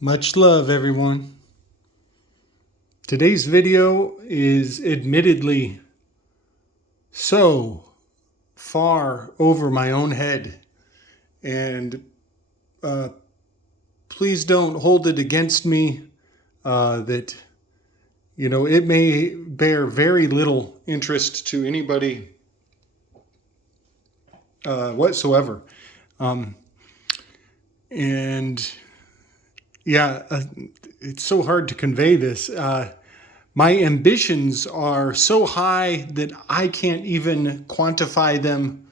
Much love, everyone. Today's video is admittedly so far over my own head, and please don't hold it against me that, it may bear very little interest to anybody whatsoever. It's so hard to convey this. My ambitions are so high that I can't even quantify them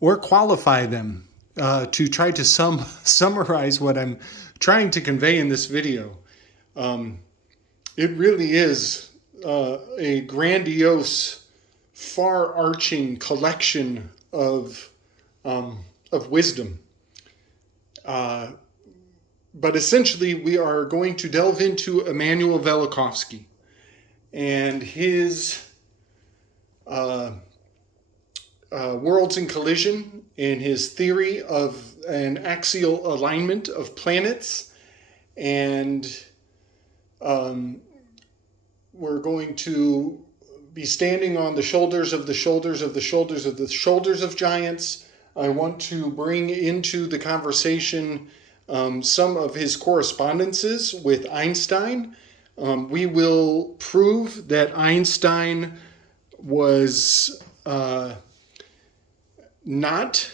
or qualify them to try to summarize what I'm trying to convey in this video. It really is a grandiose, far-arching collection of wisdom. But essentially, we are going to delve into Emmanuel Velikovsky and his worlds in collision and his theory of an axial alignment of planets. And we're going to be standing on the shoulders of the shoulders of the shoulders of the shoulders of giants. I want to bring into the conversation some of his correspondences with Einstein. We will prove that Einstein was not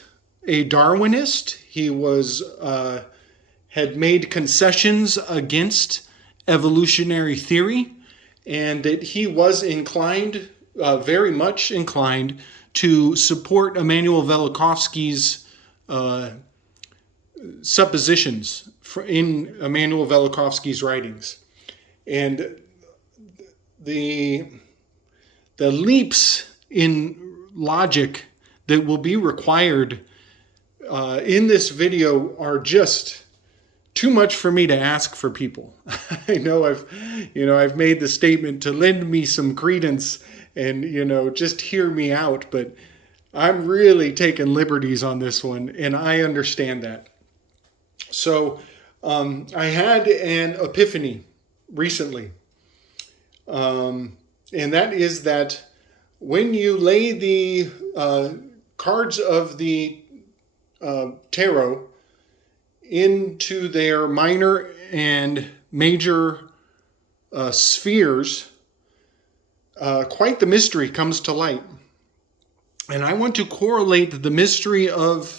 a Darwinist. He was had made concessions against evolutionary theory, and that he was inclined, very much inclined, to support Emmanuel Velikovsky's suppositions in Emmanuel Velikovsky's writings. And the leaps in logic that will be required in this video are just too much for me to ask for people. I know I've made the statement to lend me some credence and just hear me out, but I'm really taking liberties on this one, and I understand that. So I had an epiphany recently, and that is that when you lay the cards of the tarot into their minor and major spheres, quite the mystery comes to light. And I want to correlate the mystery of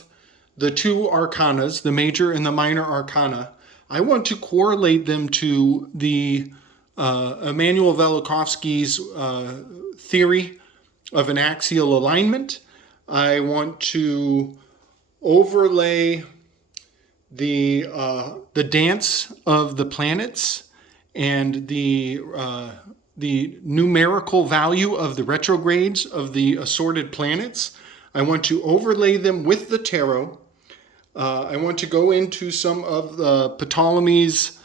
the two arcanas, the major and the minor arcana. I want to correlate them to the Emmanuel Velikovsky's theory of an axial alignment. I want to overlay the dance of the planets and the numerical value of the retrogrades of the assorted planets. I want to overlay them with the tarot. I want to go into some of the Ptolemy's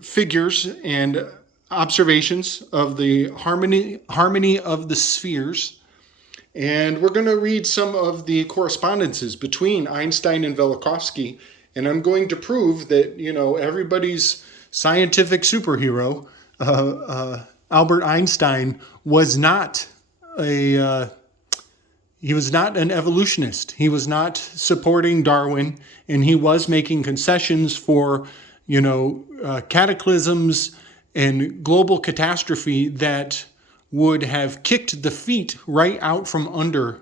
figures and observations of the harmony of the spheres. And we're going to read some of the correspondences between Einstein and Velikovsky. And I'm going to prove that, everybody's scientific superhero, Albert Einstein, was not he was not an evolutionist. He was not supporting Darwin, and he was making concessions for, cataclysms and global catastrophe that would have kicked the feet right out from under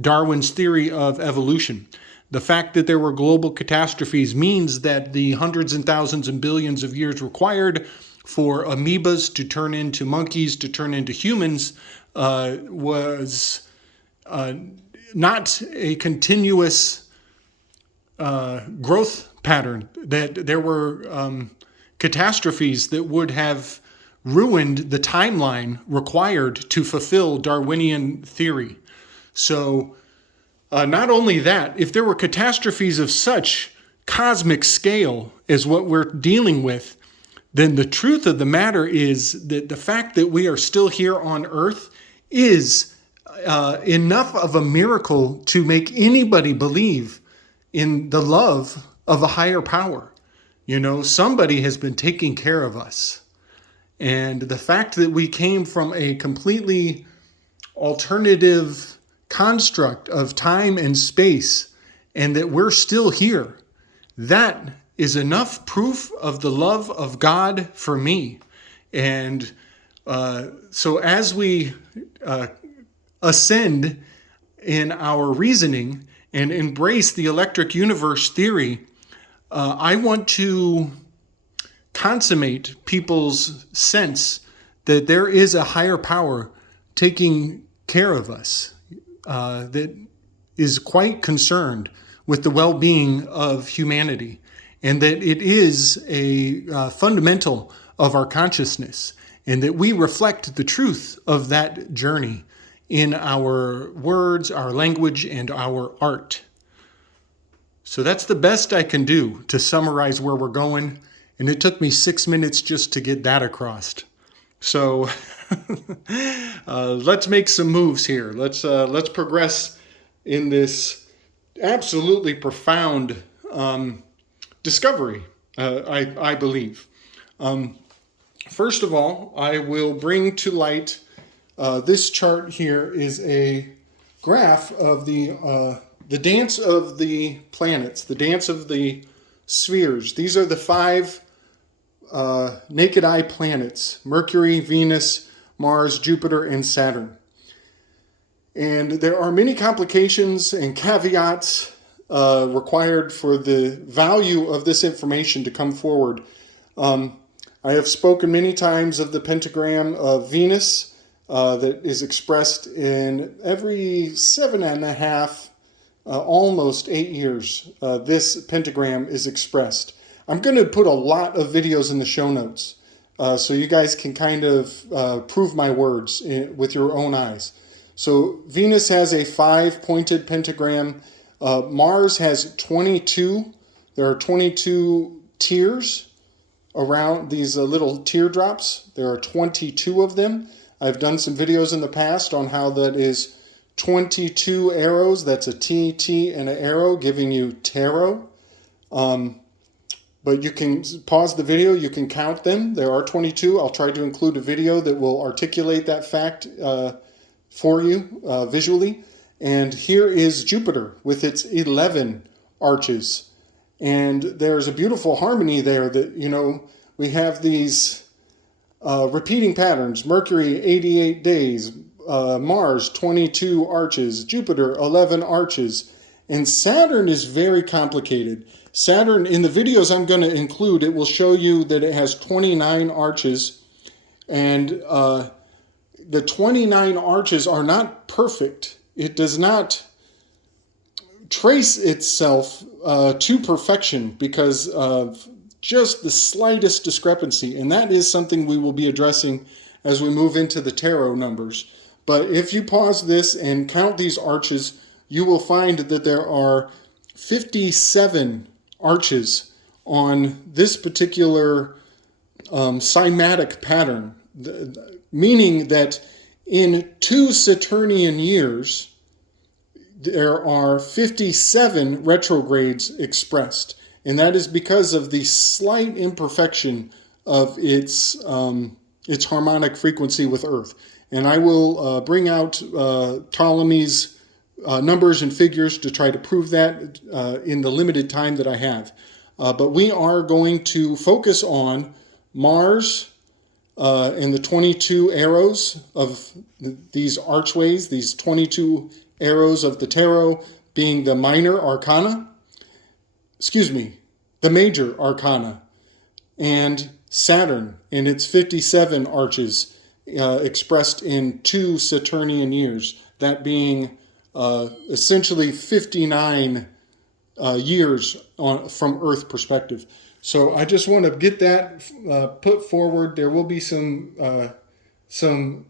Darwin's theory of evolution. The fact that there were global catastrophes means that the hundreds and thousands and billions of years required for amoebas to turn into monkeys, to turn into humans, was not a continuous growth pattern, that there were catastrophes that would have ruined the timeline required to fulfill Darwinian theory. So not only that, if there were catastrophes of such cosmic scale as what we're dealing with, then the truth of the matter is that the fact that we are still here on Earth is enough of a miracle to make anybody believe in the love of a higher power. You know, somebody has been taking care of us. And the fact that we came from a completely alternative construct of time and space, and that we're still here, that is enough proof of the love of God for me. And so as we ascend in our reasoning and embrace the electric universe theory, I want to consummate people's sense that there is a higher power taking care of us, that is quite concerned with the well-being of humanity, and that it is a fundamental of our consciousness, and that we reflect the truth of that journey in our words, our language, and our art. So that's the best I can do to summarize where we're going, and it took me 6 minutes just to get that across. So let's make some moves here. Let's progress in this absolutely profound discovery, I believe. First of all, I will bring to light this chart here is a graph of the dance of the planets, the dance of the spheres. These are the 5 naked eye planets: Mercury, Venus, Mars, Jupiter, and Saturn. And there are many complications and caveats required for the value of this information to come forward. I have spoken many times of the Pentagram of Venus that is expressed in every 7.5, almost 8 years. This pentagram is expressed. I'm going to put a lot of videos in the show notes so you guys can kind of prove my words with your own eyes. So Venus has a 5-pointed pentagram. Mars has 22. There are 22 tears around these little teardrops. There are 22 of them. I've done some videos in the past on how that is 22 arrows. That's a T, T, and an arrow, giving you tarot. But you can pause the video. You can count them. There are 22. I'll try to include a video that will articulate that fact for you visually. And here is Jupiter with its 11 arches. And there's a beautiful harmony there that, you know, we have these repeating patterns. Mercury, 88 days. Mars, 22 arches. Jupiter, 11 arches. And Saturn is very complicated. Saturn, in the videos I'm going to include, it will show you that it has 29 arches. And the 29 arches are not perfect. It does not trace itself to perfection because of just the slightest discrepancy. And that is something we will be addressing as we move into the tarot numbers. But if you pause this and count these arches, you will find that there are 57 arches on this particular cymatic pattern, meaning that in 2 Saturnian years, there are 57 retrogrades expressed. And that is because of the slight imperfection of its harmonic frequency with Earth. And I will bring out Ptolemy's numbers and figures to try to prove that in the limited time that I have. But we are going to focus on Mars and the 22 arrows of these archways, these 22 arrows of the tarot being the minor arcana, the major arcana, and Saturn and its 57 arches expressed in 2 Saturnian years, that being essentially 59 years from Earth perspective. So I just want to get that put forward. There will be some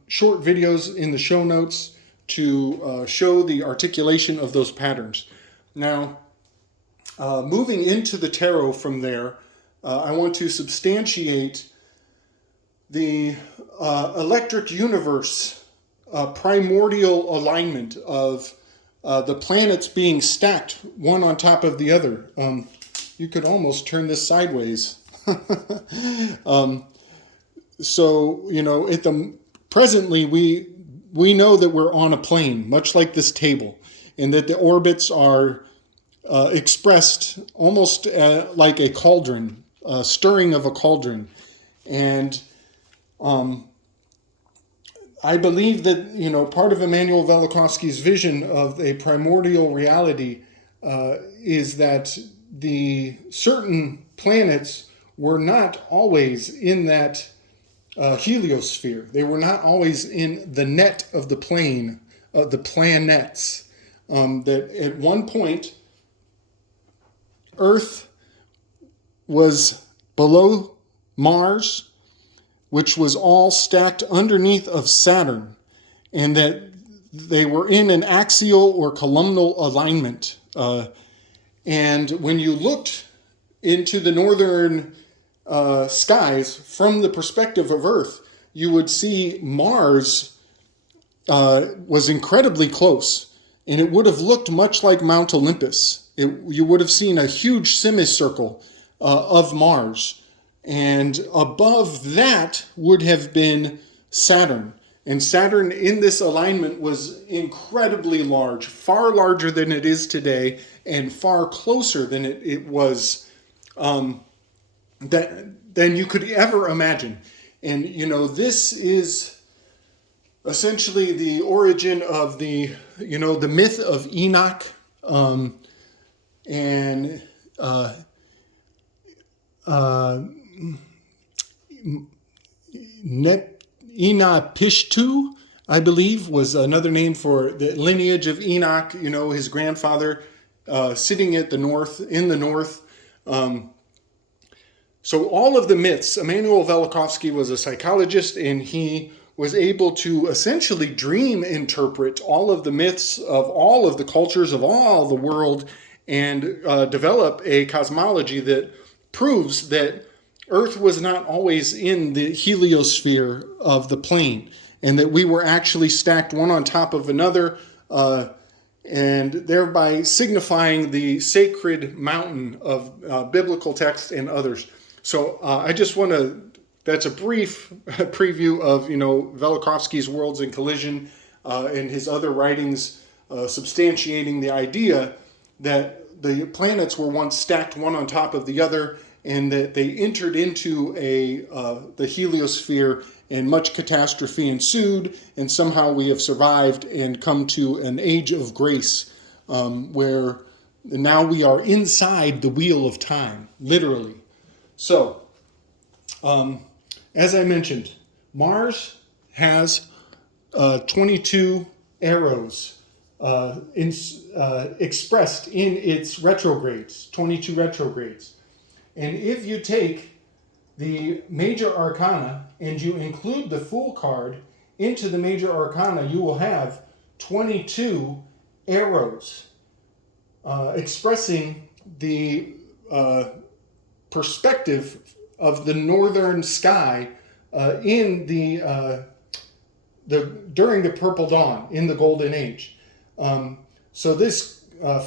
short videos in the show notes to show the articulation of those patterns. Now, moving into the tarot from there, I want to substantiate the electric universe primordial alignment of the planets being stacked one on top of the other. you could almost turn this sideways. So, presently we know that we're on a plane, much like this table, and that the orbits are expressed almost like a cauldron, stirring of a cauldron. And I believe that, part of Emmanuel Velikovsky's vision of a primordial reality is that the certain planets were not always in that heliosphere. They were not always in the net of the plane of the planets. That at one point, Earth was below Mars, which was all stacked underneath of Saturn, and that they were in an axial or columnal alignment. And when you looked into the northern skies from the perspective of Earth, you would see Mars was incredibly close, and it would have looked much like Mount Olympus. You would have seen a huge semicircle of Mars, and above that would have been Saturn. And Saturn in this alignment was incredibly large, far larger than it is today, and far closer than it was than you could ever imagine. And, this is essentially the origin of the myth of Enoch, and Enapishtu, I believe, was another name for the lineage of Enoch. His grandfather sitting in the north. So all of the myths, Emmanuel Velikovsky was a psychologist, and he was able to essentially dream interpret all of the myths of all of the cultures of all the world, and develop a cosmology that proves that Earth was not always in the heliosphere of the plane, and that we were actually stacked one on top of another, and thereby signifying the sacred mountain of biblical texts and others. So I just want to, that's a brief preview of, Velikovsky's Worlds in Collision and his other writings substantiating the idea that the planets were once stacked one on top of the other, and that they entered into the heliosphere, and much catastrophe ensued, and somehow we have survived and come to an age of grace, where now we are inside the wheel of time, literally. So, as I mentioned, Mars has 22 arrows expressed in its retrogrades, 22 retrogrades. And if you take the major arcana and you include the Fool card into the major arcana, you will have 22 arrows expressing the perspective of the northern sky in during the Purple Dawn, in the Golden Age. So this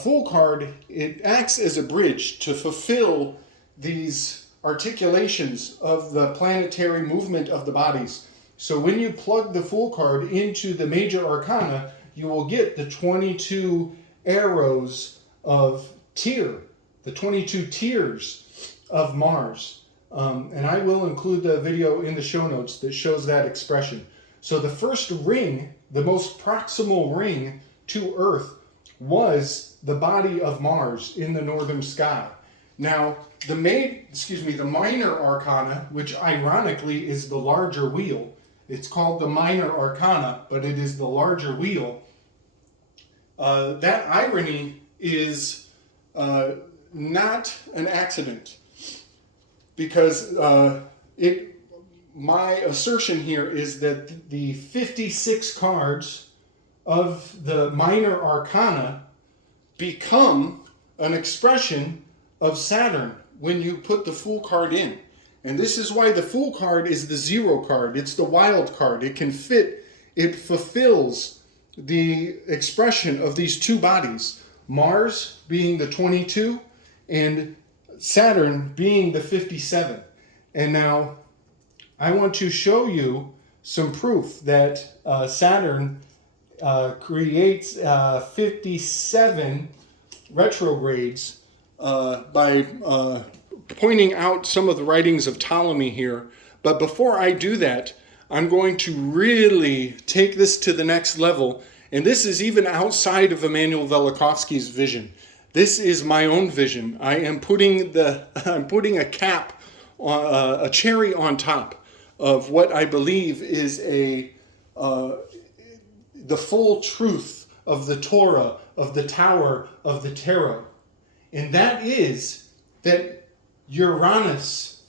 Fool card, it acts as a bridge to fulfill these articulations of the planetary movement of the bodies. So when you plug the Fool card into the major arcana, you will get the 22 arrows of Tyr, the 22 tiers of Mars. And I will include the video in the show notes that shows that expression. So the first ring, the most proximal ring to Earth, was the body of Mars in the northern sky. Now, the minor arcana, which ironically is the larger wheel, it's called the minor arcana, but it is the larger wheel. That irony is not an accident, because my assertion here is that the 56 cards of the minor arcana become an expression of Saturn when you put the Fool card in. And this is why the Fool card is the 0 card. It's the wild card. It can fit, it fulfills the expression of these two bodies. Mars being the 22, and Saturn being the 57. And now I want to show you some proof that Saturn creates 57 retrogrades by pointing out some of the writings of Ptolemy here. But before I do that, I'm going to really take this to the next level. And this is even outside of Emmanuel Velikovsky's vision. This is my own vision. I am putting a cap, a cherry on top of what I believe is the full truth of the Torah, of the Tower, of the Tarot. And that is that Uranus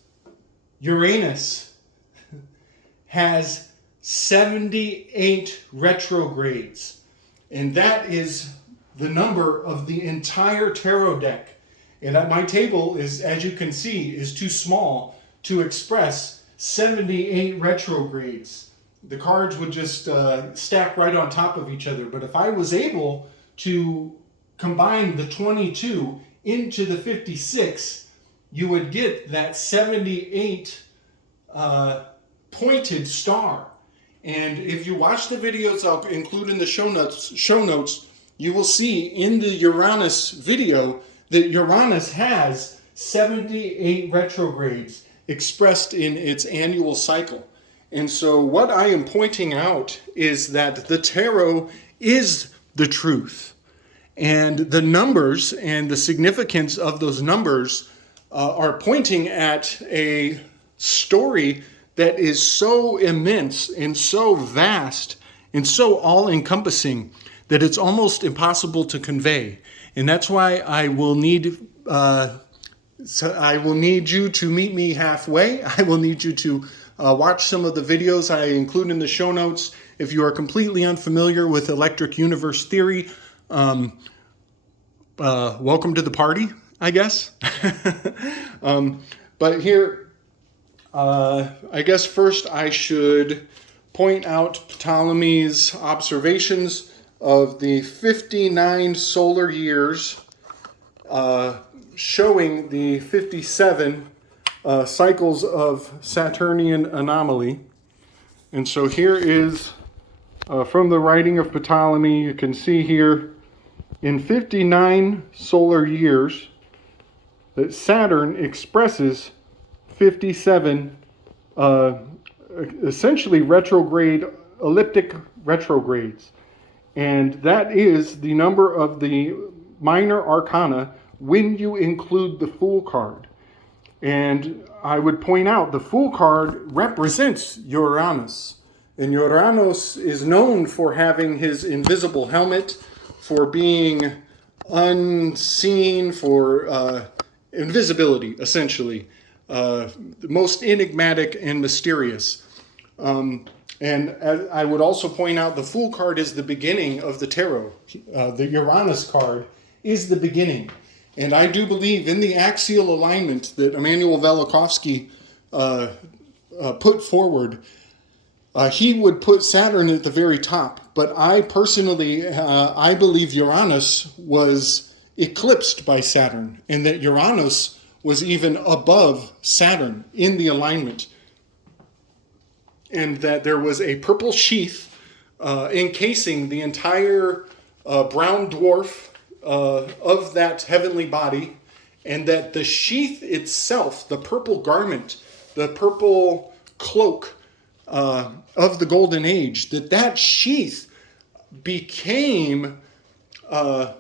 has 78 retrogrades. And that is the number of the entire tarot deck. And my table is, as you can see, is too small to express 78 retrogrades. The cards would just stack right on top of each other. But if I was able to combine the 22 into the 56, you would get that 78 pointed star. And if you watch the videos I'll include in the show notes, you will see in the Uranus video that Uranus has 78 retrogrades expressed in its annual cycle. And so what I am pointing out is that the tarot is the truth. And the numbers and the significance of those numbers are pointing at a story that is so immense and so vast and so all-encompassing that it's almost impossible to convey. And that's why I will need you to meet me halfway. I will need you to watch some of the videos I include in the show notes. If you are completely unfamiliar with electric universe theory, welcome to the party, I guess. But here, I guess first I should point out Ptolemy's observations of the 59 solar years, showing the 57 cycles of Saturnian anomaly. And so here is from the writing of Ptolemy. You can see here in 59 solar years that Saturn expresses 57 essentially elliptic retrogrades. And that is the number of the minor arcana when you include the Fool card. And I would point out the Fool card represents Uranus. And Uranus is known for having his invisible helmet, for being unseen, for invisibility, essentially. The most enigmatic and mysterious. And I would also point out the Fool card is the beginning of the tarot. The Uranus card is the beginning. And I do believe in the axial alignment that Emmanuel Velikovsky put forward. He would put Saturn at the very top. But I personally, I believe Uranus was eclipsed by Saturn, and that Uranus was even above Saturn in the alignment. And that there was a purple sheath encasing the entire brown dwarf of that heavenly body, and that the sheath itself, the purple garment, the purple cloak of the golden age, that sheath became the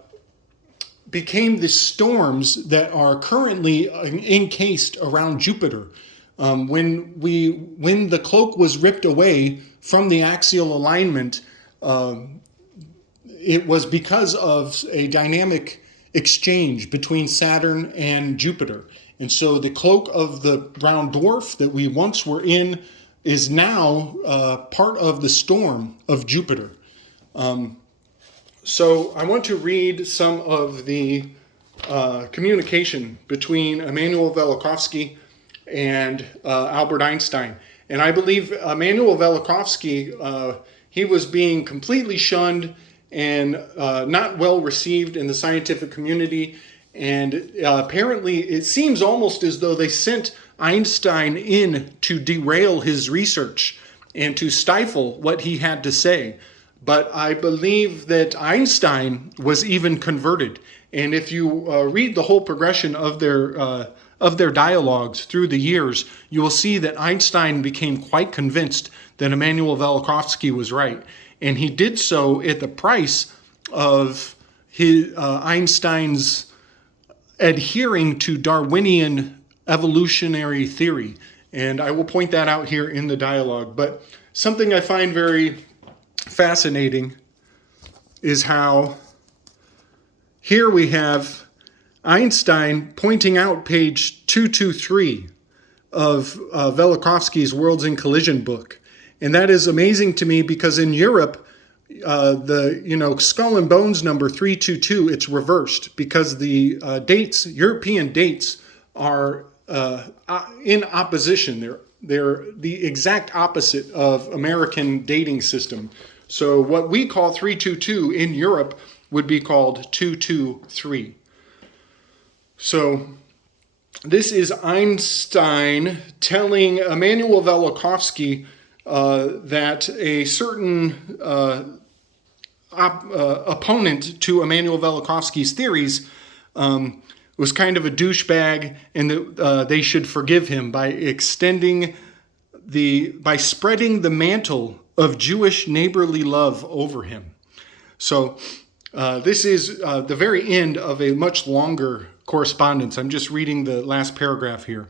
storms that are currently encased around Jupiter. When the cloak was ripped away from the axial alignment, it was because of a dynamic exchange between Saturn and Jupiter. And so the cloak of the brown dwarf that we once were in is now part of the storm of Jupiter. So I want to read some of the communication between Emmanuel Velikovsky and Albert Einstein. And I believe Emmanuel Velikovsky, he was being completely shunned and not well received in the scientific community. And apparently it seems almost as though they sent Einstein in to derail his research and to stifle what he had to say. But I believe that Einstein was even converted. And if you read the whole progression of their dialogues through the years, you will see that Einstein became quite convinced that Emmanuel Velikovsky was right. And he did so at the price of Einstein's adhering to Darwinian evolutionary theory. And I will point that out here in the dialogue. But something I find very fascinating is how here we have Einstein pointing out page 223 of Velikovsky's Worlds in Collision book. And that is amazing to me because in Europe, the skull and bones number 322, it's reversed because the European dates are in opposition. They're the exact opposite of American dating system. So what we call 322 in Europe would be called 223. So this is Einstein telling Emmanuel Velikovsky that a certain opponent to Emmanuel Velikovsky's theories was kind of a douchebag, and that they should forgive him by spreading the mantle of Jewish neighborly love over him. So this is the very end of a much longer correspondence. I'm just reading the last paragraph here.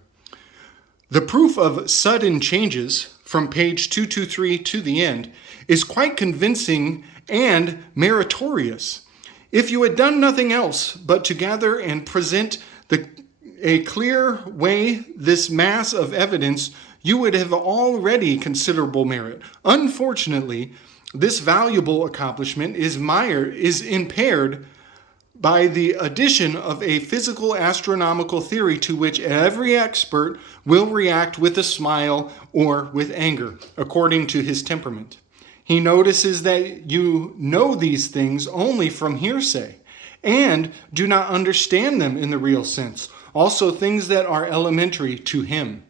The proof of sudden changes from page 223 to the end is quite convincing and meritorious. If you had done nothing else but to gather and present a clear way this mass of evidence, you would have already considerable merit. Unfortunately, this valuable accomplishment is impaired by the addition of a physical astronomical theory to which every expert will react with a smile or with anger, according to his temperament. He notices that you know these things only from hearsay and do not understand them in the real sense, also things that are elementary to him.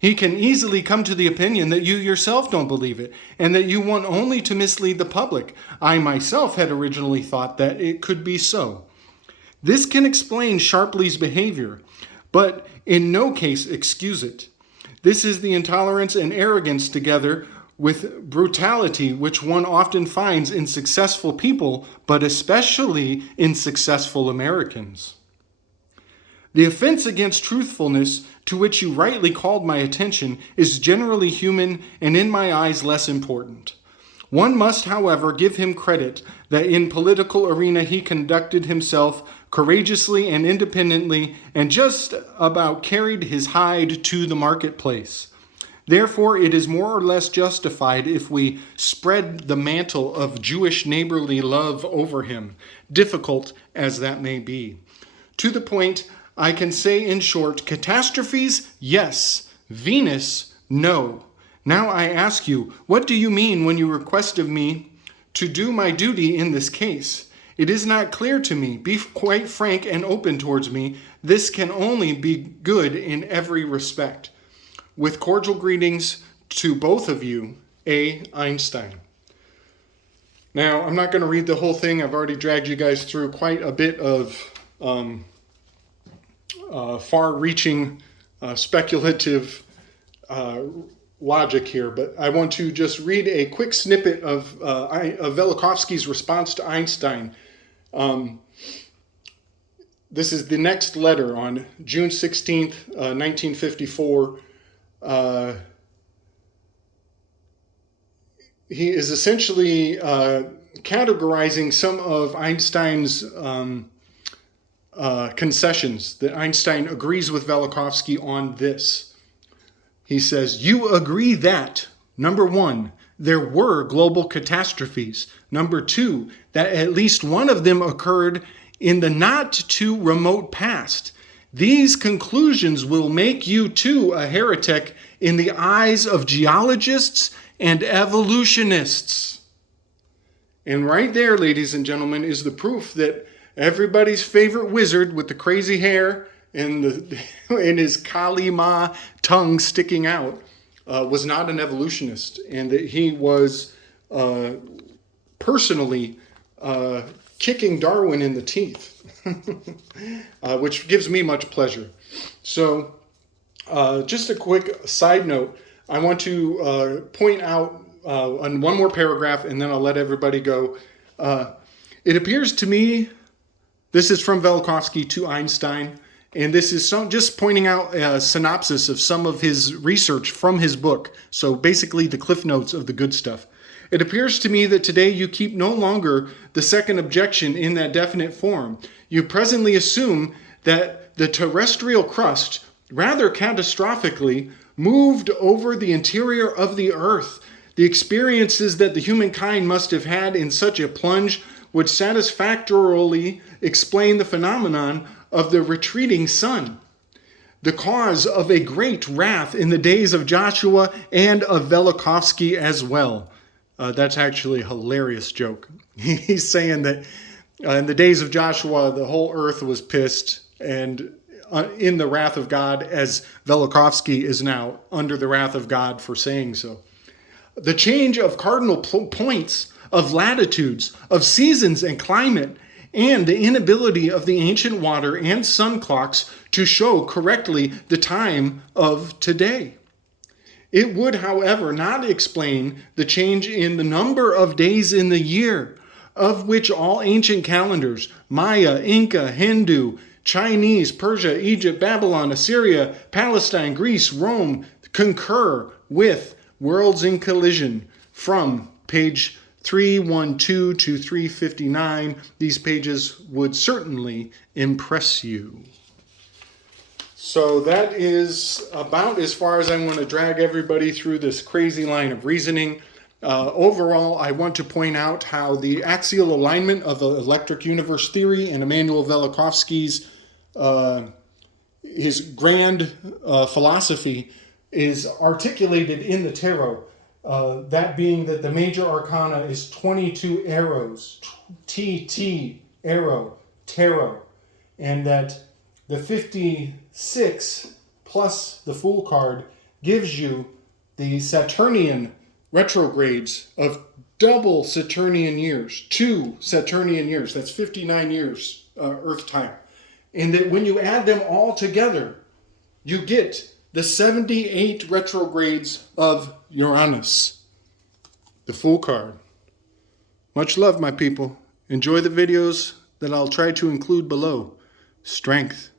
He can easily come to the opinion that you yourself don't believe it, and that you want only to mislead the public. I myself had originally thought that it could be so. This can explain Sharpley's behavior, but in no case excuse it. This is the intolerance and arrogance together with brutality which one often finds in successful people, but especially in successful Americans. The offense against truthfulness to which you rightly called my attention is generally human and in my eyes less important. One must, however, give him credit that in political arena he conducted himself courageously and independently and just about carried his hide to the marketplace. Therefore, it is more or less justified if we spread the mantle of Jewish neighborly love over him, difficult as that may be. To the point, I can say in short, catastrophes, yes. Venus, no. Now I ask you, what do you mean when you request of me to do my duty in this case? It is not clear to me. Be quite frank and open towards me. This can only be good in every respect. With cordial greetings to both of you, A. Einstein. Now, I'm not going to read the whole thing. I've already dragged you guys through quite a bit of far-reaching speculative logic here, but I want to just read a quick snippet of Velikovsky's response to Einstein. This is the next letter on June 16th, 1954. He is essentially categorizing some of Einstein's concessions, that Einstein agrees with Velikovsky on this. He says, you agree that, number one, there were global catastrophes. Number two, that at least one of them occurred in the not too remote past. These conclusions will make you too a heretic in the eyes of geologists and evolutionists. And right there, ladies and gentlemen, is the proof that everybody's favorite wizard with the crazy hair and his Kali Ma tongue sticking out, was not an evolutionist, and that he was personally kicking Darwin in the teeth, which gives me much pleasure. So just a quick side note, I want to point out on one more paragraph, and then I'll let everybody go. It appears to me, this is from Velikovsky to Einstein, and this is just pointing out a synopsis of some of his research from his book. So basically the cliff notes of the good stuff. It appears to me that today you keep no longer the second objection in that definite form. You presently assume that the terrestrial crust, rather catastrophically, moved over the interior of the earth. The experiences that the humankind must have had in such a plunge would satisfactorily explain the phenomenon of the retreating sun, the cause of a great wrath in the days of Joshua and of Velikovsky as well. That's actually a hilarious joke. He's saying that in the days of Joshua, the whole earth was pissed and in the wrath of God, as Velikovsky is now under the wrath of God for saying so. The change of cardinal points, of latitudes, of seasons and climate, and the inability of the ancient water and sun clocks to show correctly the time of today. It would, however, not explain the change in the number of days in the year, of which all ancient calendars, Maya, Inca, Hindu, Chinese, Persia, Egypt, Babylon, Assyria, Palestine, Greece, Rome, concur with Worlds in Collision from page 312 to 359. These pages would certainly impress you. So that is about as far as I want to drag everybody through this crazy line of reasoning. Overall, I want to point out how the axial alignment of the electric universe theory and Emmanuel Velikovsky's his grand philosophy is articulated in the tarot. That being that the major arcana is 22 arrows, TT, arrow, tarot, and that the 56 plus the Fool card gives you the Saturnian retrogrades of double Saturnian years, 2 Saturnian years, that's 59 years Earth time. And that when you add them all together, you get the 78 retrogrades of Uranus, the Fool card. Much love, my people. Enjoy the videos that I'll try to include below. Strength.